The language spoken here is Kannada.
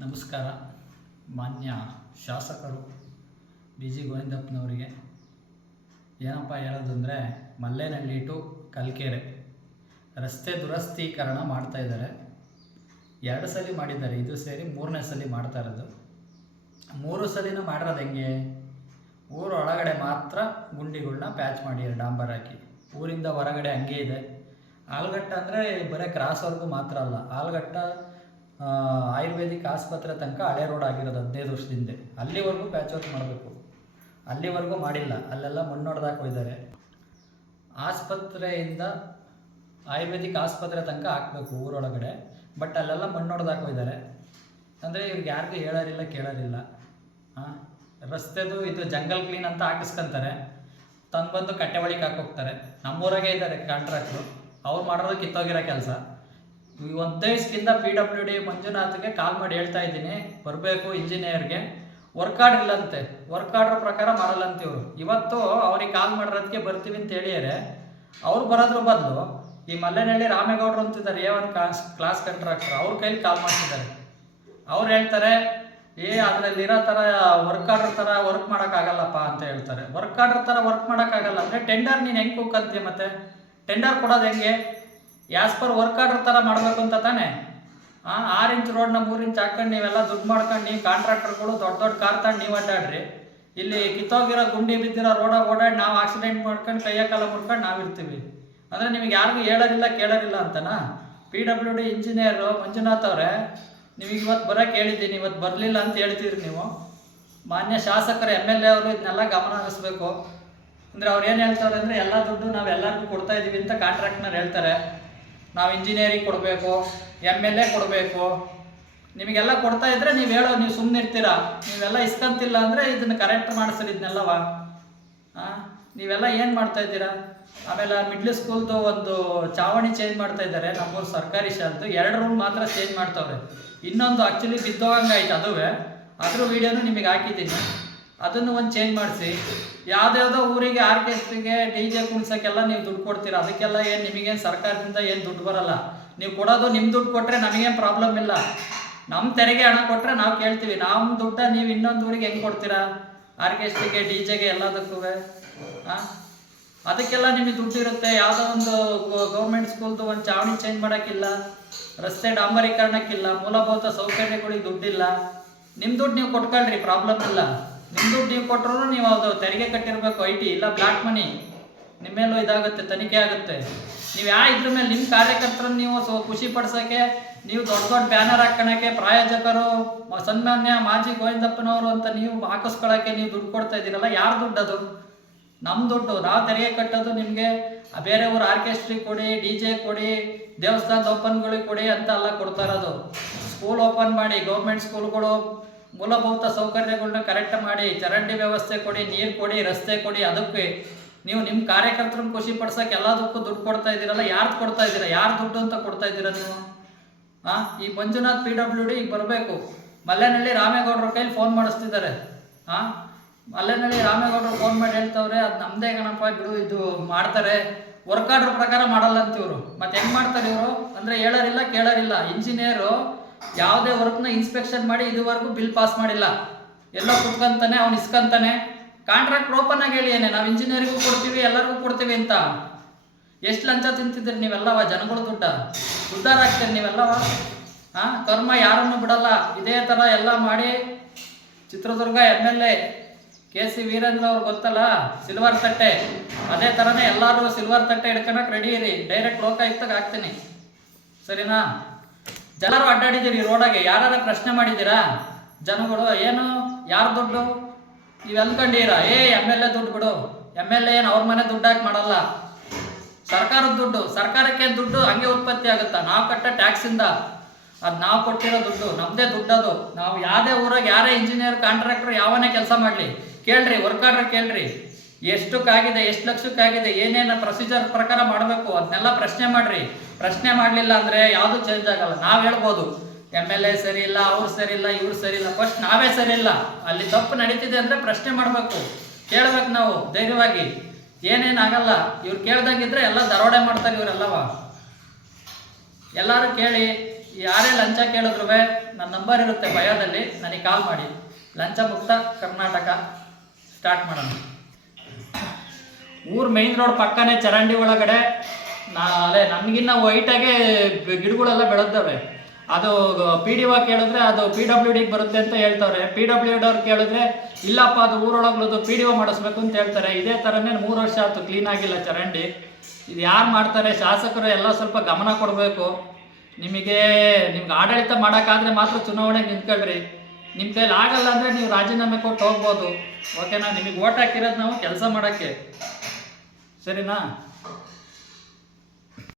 ನಮಸ್ಕಾರ. ಮಾನ್ಯ ಶಾಸಕರು ಬಿ ಜಿ ಗೋವಿಂದಪ್ಪನವರಿಗೆ ಏನಪ್ಪ ಹೇಳೋದಂದರೆ, ಮಲ್ಲೇನಹಳ್ಳಿ ಟು ಕಲ್ಕೆರೆ ರಸ್ತೆ ದುರಸ್ತೀಕರಣ ಮಾಡ್ತಾಯಿದ್ದಾರೆ. 2 ಸಲ ಮಾಡಿದ್ದಾರೆ, ಇದು ಸೇರಿ 3ನೇ ಸಲ ಮಾಡ್ತಾ ಇರೋದು. 3 ಸಲಿನೂ ಮಾಡಿರೋದು ಹೆಂಗೆ? ಊರೊಳಗಡೆ ಮಾತ್ರ ಗುಂಡಿಗಳನ್ನ ಪ್ಯಾಚ್ ಮಾಡಿ ಡಾಂಬರ್ ಹಾಕಿ, ಊರಿಂದ ಹೊರಗಡೆ ಹಂಗೆ ಇದೆ. ಆಲ್ಗಟ್ಟ ಅಂದರೆ ಬರೀ ಕ್ರಾಸ್ವರೆಗೂ ಮಾತ್ರ ಅಲ್ಲ, ಆಲ್ಗಟ್ಟ ಆಯುರ್ವೇದಿಕ್ ಆಸ್ಪತ್ರೆ ತನಕ ಹಳೆ ರೋಡ್ ಆಗಿರೋದು 15 ವರ್ಷದಿಂದ. ಅಲ್ಲಿವರೆಗೂ ಪ್ಯಾಚ್ ವರ್ಕ್ ಮಾಡಬೇಕು, ಅಲ್ಲಿವರೆಗೂ ಮಾಡಿಲ್ಲ. ಅಲ್ಲೆಲ್ಲ ಮಣ್ಣೊಡೆದಾಕ ಹೋಗಿದ್ದಾರೆ. ಆಸ್ಪತ್ರೆಯಿಂದ ಆಯುರ್ವೇದಿಕ್ ಆಸ್ಪತ್ರೆ ತನಕ ಹಾಕಬೇಕು ಊರೊಳಗಡೆ, ಬಟ್ ಅಲ್ಲೆಲ್ಲ ಮಣ್ಣೊಡೆದಾಕ ಹೋಗಿದ್ದಾರೆ. ಅಂದರೆ ಇವ್ರಿಗೆ ಯಾರಿಗೂ ಹೇಳೋರಿಲ್ಲ ಕೇಳೋರಿಲ್ಲ. ರಸ್ತೆದು ಇದು ಜಂಗಲ್ ಕ್ಲೀನ್ ಅಂತ ಹಾಕಿಸ್ಕೊಂತಾರೆ, ತಂದು ಬಂದು ಕಟ್ಟೆ ಒಳಗೆ ಹಾಕೋಗ್ತಾರೆ. ನಮ್ಮೂರಾಗೆ ಇದ್ದಾರೆ ಕಾಂಟ್ರಾಕ್ಟ್ರು, ಅವ್ರು ಮಾಡೋದು ಕಿತ್ತೋಗಿರೋ ಕೆಲಸ. 15 ದಿವಸದಿಂದ PWD ಮಂಜುನಾಥ್ಗೆ ಕಾಲ್ ಮಾಡಿ ಹೇಳ್ತಾ ಇದ್ದೀನಿ, ಬರಬೇಕು ಇಂಜಿನಿಯರ್ಗೆ. ವರ್ಕ್ ಆರ್ಡ್ರ್ ಇಲ್ಲಂತೆ, ವರ್ಕ್ ಆರ್ಡ್ರ್ ಪ್ರಕಾರ ಮಾಡಲ್ಲಂತ ಇವರು. ಇವತ್ತು ಅವ್ರಿಗೆ ಕಾಲ್ ಮಾಡಿರೋದಕ್ಕೆ ಬರ್ತೀವಿ ಅಂತ ಹೇಳಿದರೆ, ಅವ್ರು ಬರೋದ್ರ ಬದಲು ಈ ಮಲ್ಲೇನಹಳ್ಳಿ ರಾಮೇಗೌಡರು ಅಂತಿದ್ದಾರೆ, A1 ಕ್ಲಾಸ್ ಕಾಂಟ್ರಾಕ್ಟರ್, ಅವ್ರ ಕೈಲಿ ಕಾಲ್ ಮಾಡ್ತಿದ್ದಾರೆ. ಅವ್ರು ಹೇಳ್ತಾರೆ, ಅದರಲ್ಲಿರೋ ಥರ ವರ್ಕ್ ಆರ್ಡ್ರ್ ಥರ ವರ್ಕ್ ಮಾಡೋಕ್ಕಾಗಲ್ಲಪ್ಪ ಅಂತ ಹೇಳ್ತಾರೆ. ವರ್ಕ್ ಆರ್ಡ್ರ್ ಥರ ವರ್ಕ್ ಮಾಡೋಕ್ಕಾಗಲ್ಲ ಅಂದರೆ ಟೆಂಡರ್ ನೀನು ಹೆಂಗೆ ಕೂಕಂತೀಯ? ಮತ್ತೆ ಟೆಂಡರ್ ಕೊಡೋದು ಹೆಂಗೆ? ಆ್ಯಸ್ ಪರ್ ವರ್ಕ್ ಆರ್ಡ್ರ್ ಥರ ಮಾಡಬೇಕು ಅಂತ ತಾನೆ. 6 ಇಂಚ್ ರೋಡ್ನ 3 ಇಂಚ್ ಹಾಕೊಂಡು ನೀವೆಲ್ಲ ದುಡ್ಡು ಮಾಡ್ಕೊಂಡು ನೀವು ಕಾಂಟ್ರಾಕ್ಟರ್ಗಳು ದೊಡ್ಡ ಕಾರ್ ತಗೊಂಡು ನೀವು ಅಡ್ಡಾಡ್ರಿ. ಇಲ್ಲಿ ಕಿತ್ತೋಗಿರೋ ಗುಂಡಿ ಬಿದ್ದಿರೋ ರೋಡಾಗ ಓಡಾಡಿ ನಾವು ಆಕ್ಸಿಡೆಂಟ್ ಮಾಡ್ಕೊಂಡು ಕೈಯ ಕಾಲ ಮುಡ್ಕೊಂಡು ನಾವಿರ್ತೀವಿ. ಅಂದರೆ ನಿಮಗೆ ಯಾರಿಗೂ ಹೇಳೋರಿಲ್ಲ ಕೇಳೋರಿಲ್ಲ ಅಂತನಾ? PWD ಇಂಜಿನಿಯರು ಮಂಜುನಾಥ್ ಅವರೇ, ನೀವು ಇವತ್ತು ಬರೋಕ್ಕೆ ಹೇಳಿದ್ದೀನಿ, ಇವತ್ತು ಬರಲಿಲ್ಲ ಅಂತ ಹೇಳ್ತೀರಿ ನೀವು. ಮಾನ್ಯ ಶಾಸಕರು MLA ಅವರು ಇದನ್ನೆಲ್ಲ ಗಮನ ಹರಿಸ್ಬೇಕು. ಅಂದರೆ ಅವ್ರು ಏನು ಹೇಳ್ತಾರೆ ಅಂದರೆ, ಎಲ್ಲ ದುಡ್ಡು ನಾವು ಎಲ್ಲರಿಗೂ ಕೊಡ್ತಾ ಇದ್ದೀವಿ ಅಂತ ಕಾಂಟ್ರಾಕ್ಟ್ನವ್ರು ಹೇಳ್ತಾರೆ. ನಾವು ಇಂಜಿನಿಯರಿಂಗ್ ಕೊಡಬೇಕು, MLA ಕೊಡಬೇಕು, ನಿಮಗೆಲ್ಲ ಕೊಡ್ತಾ ಇದ್ದರೆ ನೀವು ಹೇಳೋ, ನೀವು ಸುಮ್ಮನೆ ಇರ್ತೀರಾ? ನೀವೆಲ್ಲ ಇಸ್ಕೊಂತಿಲ್ಲ ಅಂದರೆ ಇದನ್ನು ಕರೆಕ್ಟ್ ಮಾಡಿಸ್ರಿ ಇದನ್ನೆಲ್ಲವ. ನೀವೆಲ್ಲ ಏನು ಮಾಡ್ತಾ ಇದ್ದೀರಾ? ಆಮೇಲೆ ಮಿಡ್ಲ್ ಸ್ಕೂಲ್ದು ಒಂದು ಚಾವಣಿ ಚೇಂಜ್ ಮಾಡ್ತಾ ಇದ್ದಾರೆ ನಮ್ಮೂರು ಸರ್ಕಾರಿ ಶಾಲೆದು. 2 ರೂಮ್ ಮಾತ್ರ ಚೇಂಜ್ ಮಾಡ್ತಾವ್ರೆ. ಇನ್ನೊಂದು ಆ್ಯಕ್ಚುಲಿ ಬಿದ್ದೋಗಂಗಾಯ್ತು, ಅದ್ರ ವೀಡಿಯೋನು ನಿಮಗೆ ಹಾಕಿದ್ದೀನಿ. ಅದನ್ನು ಒಂದು ಚೇಂಜ್ ಮಾಡಿಸಿ. ಯಾವುದ್ಯಾವುದೋ ಊರಿಗೆ ಆರ್ಕೆಸ್ಟ್ರಿಗೆ DJ ಕುಣಿಸೋಕ್ಕೆಲ್ಲ ನೀವು ದುಡ್ಡು ಕೊಡ್ತೀರಾ, ಅದಕ್ಕೆಲ್ಲ ಏನು ನಿಮಗೇನು ಸರ್ಕಾರದಿಂದ ಏನು ದುಡ್ಡು ಬರೋಲ್ಲ. ನೀವು ಕೊಡೋದು ನಿಮ್ಮ ದುಡ್ಡು ಕೊಟ್ಟರೆ ನಮಗೇನು ಪ್ರಾಬ್ಲಮ್ ಇಲ್ಲ. ನಮ್ಮ ತೆರಿಗೆ ಹಣ ಕೊಟ್ಟರೆ ನಾವು ಕೇಳ್ತೀವಿ. ನಮ್ಮ ದುಡ್ಡ ನೀವು ಇನ್ನೊಂದು ಊರಿಗೆ ಹೆಂಗೆ ಕೊಡ್ತೀರಾ? ಆರ್ಕೆಸ್ಟ್ರಿಗೆ DJಗೆ ಎಲ್ಲದಕ್ಕೂ ಅದಕ್ಕೆಲ್ಲ ನಿಮಗೆ ದುಡ್ಡು ಇರುತ್ತೆ. ಯಾವುದೋ ಒಂದು ಗೌರ್ಮೆಂಟ್ ಸ್ಕೂಲ್ದು ಒಂದು ಚಾವಣಿ ಚೇಂಜ್ ಮಾಡೋಕ್ಕಿಲ್ಲ, ರಸ್ತೆ ಡಾಂಬರೀಕರಣಕ್ಕಿಲ್ಲ, ಮೂಲಭೂತ ಸೌಕರ್ಯಗಳಿಗೆ ದುಡ್ಡಿಲ್ಲ. ನಿಮ್ಮ ದುಡ್ಡು ನೀವು ಕೊಟ್ಕೊಳ್ರಿ, ಪ್ರಾಬ್ಲಮ್ ಇಲ್ಲ. ನಿಮ್ಮ ದುಡ್ಡು ನೀವು ಕೊಟ್ಟರು ನೀವು ಅದು ತೆರಿಗೆ ಕಟ್ಟಿರಬೇಕು, IT ಇಲ್ಲ ಬ್ಲ್ಯಾಕ್ ಮನಿ. ನಿಮ್ಮೇಲೂ ಇದಾಗುತ್ತೆ, ತನಿಖೆ ಆಗುತ್ತೆ. ನೀವು ಇದ್ರ ಮೇಲೆ ನಿಮ್ಮ ಕಾರ್ಯಕರ್ತರನ್ನು ನೀವು ಖುಷಿ ಪಡಿಸೋಕ್ಕೆ, ನೀವು ದೊಡ್ಡ ಬ್ಯಾನರ್ ಹಾಕೋಣಕ್ಕೆ, ಪ್ರಾಯೋಜಕರು ಸನ್ಮಾನ್ಯ ಮಾಜಿ ಗೋವಿಂದಪ್ಪನವರು ಅಂತ ನೀವು ಹಾಕಿಸ್ಕೊಳ್ಳೋಕ್ಕೆ ನೀವು ದುಡ್ಡು ಕೊಡ್ತಾ ಇದ್ದೀರಲ್ಲ, ಯಾರು ದುಡ್ಡು ಅದು? ನಮ್ಮ ದುಡ್ಡು, ನಾವು ತೆರಿಗೆ ಕಟ್ಟೋದು. ನಿಮಗೆ ಬೇರೆ ಊರು ಆರ್ಕೆಸ್ಟ್ರಿ ಕೊಡಿ, DJ ಕೊಡಿ, ದೇವಸ್ಥಾನದ ಓಪನ್ಗಳಿಗೆ ಕೊಡಿ ಅಂತ ಎಲ್ಲ ಕೊಡ್ತಾ ಇರೋದು. ಸ್ಕೂಲ್ ಓಪನ್ ಮಾಡಿ, ಗೌರ್ಮೆಂಟ್ ಸ್ಕೂಲ್ಗಳು ಮೂಲಭೂತ ಸೌಕರ್ಯಗಳನ್ನ ಕರೆಕ್ಟ್ ಮಾಡಿ, ಚರಂಡಿ ವ್ಯವಸ್ಥೆ ಕೊಡಿ, ನೀರು ಕೊಡಿ, ರಸ್ತೆ ಕೊಡಿ. ಅದಕ್ಕೆ ನೀವು ನಿಮ್ಮ ಕಾರ್ಯಕರ್ತರನ್ನ ಖುಷಿ ಪಡ್ಸೋಕೆ ಎಲ್ಲದಕ್ಕೂ ದುಡ್ಡು ಕೊಡ್ತಾ ಇದ್ದೀರಲ್ಲ, ಯಾರ್ದು ಕೊಡ್ತಾ ಇದ್ದೀರಾ? ಯಾರು ದುಡ್ಡು ಅಂತ ಕೊಡ್ತಾ ಇದ್ದೀರಾ ನೀವು? ಈ ಮಂಜುನಾಥ್ PWD ಈಗ ಬರಬೇಕು. ಮಲ್ಲೇನಹಳ್ಳಿ ರಾಮೇಗೌಡರ ಕೈಲಿ ಫೋನ್ ಮಾಡಿಸ್ತಿದ್ದಾರೆ. ಮಲ್ಲೇನಹಳ್ಳಿ ರಾಮೇಗೌಡರು ಫೋನ್ ಮಾಡಿ ಹೇಳ್ತವ್ರೆ, ಅದು ನಮ್ಮದೇ ಗಣಪ ಬಿಡು, ಇದು ಮಾಡ್ತಾರೆ, ವರ್ಕ್ ಆರ್ಡ್ರ್ ಪ್ರಕಾರ ಮಾಡಲ್ಲ ಅಂತ ಇವರು. ಮತ್ತೆ ಹೆಂಗೆ ಮಾಡ್ತಾರೆ ಇವರು ಅಂದರೆ, ಹೇಳೋರಿಲ್ಲ ಕೇಳೋರಿಲ್ಲ. ಇಂಜಿನಿಯರು ಯಾವುದೇ ವರ್ಕ್ನ ಇನ್ಸ್ಪೆಕ್ಷನ್ ಮಾಡಿ ಇದುವರೆಗೂ ಬಿಲ್ ಪಾಸ್ ಮಾಡಿಲ್ಲ. ಎಲ್ಲ ಕುಟ್ಕೊಂತಾನೆ, ಅವ್ನು ಇಸ್ಕೊಂತಾನೆ. ಕಾಂಟ್ರಾಕ್ಟ್ ಓಪನ್ ಆಗಿ ಹೇಳಿ, ಏನೇ ನಾವು ಇಂಜಿನಿಯರಿಗೂ ಕೊಡ್ತೀವಿ ಎಲ್ಲರಿಗೂ ಕೊಡ್ತೀವಿ ಅಂತ. ಎಷ್ಟು ಲಂಚ ತಿಂತಿದ್ದೀರಿ ನೀವೆಲ್ಲವ? ಜನಗಳು ದುಡ್ಡಾರಾಗ್ತೀರಿ ನೀವೆಲ್ಲವ. ಕರ್ಮ ಯಾರನ್ನು ಬಿಡಲ್ಲ. ಇದೇ ಥರ ಎಲ್ಲ ಮಾಡಿ ಚಿತ್ರದುರ್ಗ MLA KC ವೀರೇಂದ್ರ ಅವ್ರು ಗೊತ್ತಲ್ಲ, ಸಿಲ್ವರ್ ತಟ್ಟೆ. ಅದೇ ಥರನೇ ಎಲ್ಲರೂ ಸಿಲ್ವರ್ ತಟ್ಟೆ ಹಿಡ್ಕೊಳಕ್ಕೆ ರೆಡಿ ಇರಿ. ಡೈರೆಕ್ಟ್ ಲೋಕಾಯುಕ್ತಕ್ಕೆ ಹಾಕ್ತೀನಿ, ಸರಿನಾ? ಜನರು ಅಡ್ಡಾಡಿದ್ದೀರಿ ರೋಡಾಗೆ, ಯಾರು ಪ್ರಶ್ನೆ ಮಾಡಿದ್ದೀರಾ? ಜನಗಳು ಏನು ಯಾರು ದುಡ್ಡು ನೀವು ಅನ್ಕೊಂಡಿರ? MLA ದುಡ್ಡು ಬಿಡು. MLA ಏನು ಅವ್ರ ಮನೆ ದುಡ್ಡು ಹಾಕಿ ಮಾಡಲ್ಲ, ಸರ್ಕಾರದ ದುಡ್ಡು. ಸರ್ಕಾರಕ್ಕೆ ದುಡ್ಡು ಹಂಗೆ ಉತ್ಪತ್ತಿ ಆಗುತ್ತಾ? ನಾವು ಕಟ್ಟೋ ಟ್ಯಾಕ್ಸಿಂದ, ಅದು ನಾವು ಕೊಟ್ಟಿರೋ ದುಡ್ಡು, ನಮ್ಮದೇ ದುಡ್ಡದು. ನಾವು ಯಾವುದೇ ಊರಾಗ ಯಾರೇ ಇಂಜಿನಿಯರ್ ಕಾಂಟ್ರಾಕ್ಟರ್ ಯಾವನೇ ಕೆಲಸ ಮಾಡಲಿ, ಕೇಳ್ರಿ, ವರ್ಕ್ ಆರ್ಡ್ರ್ ಕೇಳ್ರಿ, ಎಷ್ಟಕ್ಕಾಗಿದೆ, ಎಷ್ಟು ಲಕ್ಷಕ್ಕಾಗಿದೆ, ಏನೇನು ಪ್ರೊಸೀಜರ್ ಪ್ರಕಾರ ಮಾಡಬೇಕು ಅದನ್ನೆಲ್ಲ ಪ್ರಶ್ನೆ ಮಾಡಿರಿ. ಪ್ರಶ್ನೆ ಮಾಡಲಿಲ್ಲ ಅಂದರೆ ಯಾವುದೂ ಚೇಂಜ್ ಆಗಲ್ಲ. ನಾವು ಹೇಳ್ಬೋದು MLA ಸರಿ ಇಲ್ಲ, ಅವ್ರು ಸರಿ ಇಲ್ಲ, ಇವ್ರು ಸರಿ ಇಲ್ಲ. ಫಸ್ಟ್ ನಾವೇ ಸರಿ ಇಲ್ಲ. ಅಲ್ಲಿ ತಪ್ಪು ನಡೀತಿದೆ ಅಂದರೆ ಪ್ರಶ್ನೆ ಮಾಡಬೇಕು, ಕೇಳ್ಬೇಕು ನಾವು ಧೈರ್ಯವಾಗಿ. ಏನೇನಾಗಲ್ಲ, ಇವ್ರು ಕೇಳ್ದಂಗಿದ್ರೆ ಎಲ್ಲ ದರೋಡೆ ಮಾಡ್ತಾರೆ ಇವರೆಲ್ಲವ. ಎಲ್ಲರೂ ಕೇಳಿ, ಯಾರೇ ಲಂಚ ಕೇಳಿದ್ರು ನನ್ನ ನಂಬರ್ ಇರುತ್ತೆ ಬಯೋದಲ್ಲಿ, ನನಗೆ ಕಾಲ್ ಮಾಡಿ. ಲಂಚ ಮುಕ್ತ ಕರ್ನಾಟಕ ಸ್ಟಾರ್ಟ್ ಮಾಡೋಣ. ಊರು ಮೇನ್ ರೋಡ್ ಪಕ್ಕನೇ ಚರಂಡಿ ಒಳಗಡೆ ಅದೇ ನಮಗಿನ್ನ ವೈಟಾಗೆ ಗಿಡಗಳೆಲ್ಲ ಬೆಳೆದವೆ. ಅದು PDO ಕೇಳಿದ್ರೆ ಅದು PWD ಬರುತ್ತೆ ಅಂತ ಹೇಳ್ತಾರೆ. PWD ಅವ್ರು ಕೇಳಿದ್ರೆ ಇಲ್ಲಪ್ಪ ಅದು ಊರೊಳಗ್ಲದು PDO ಮಾಡಿಸ್ಬೇಕು ಅಂತ ಹೇಳ್ತಾರೆ. ಇದೇ ಥರನೇ 3 ವರ್ಷ ಆಯ್ತು ಕ್ಲೀನ್ ಆಗಿಲ್ಲ ಚರಂಡಿ. ಇದು ಯಾರು ಮಾಡ್ತಾರೆ? ಶಾಸಕರು ಎಲ್ಲ ಸ್ವಲ್ಪ ಗಮನ ಕೊಡಬೇಕು. ನಿಮಗೆ ಆಡಳಿತ ಮಾಡೋಕ್ಕಾದ್ರೆ ಮಾತ್ರ ಚುನಾವಣೆಗೆ ನಿಂತ್ಕೊಳ್ರಿ. ನಿಮ್ಮ ಕೈಲಿ ಆಗಲ್ಲ ಅಂದರೆ ನೀವು ರಾಜೀನಾಮೆ ಕೊಟ್ಟು ಹೋಗ್ಬೋದು. ಓಕೆನಾ? ನಿಮಗೆ ಓಟ್ ಹಾಕಿರೋದು ನಾವು ಕೆಲಸ ಮಾಡೋಕ್ಕೆ, ಸರಿನಾ?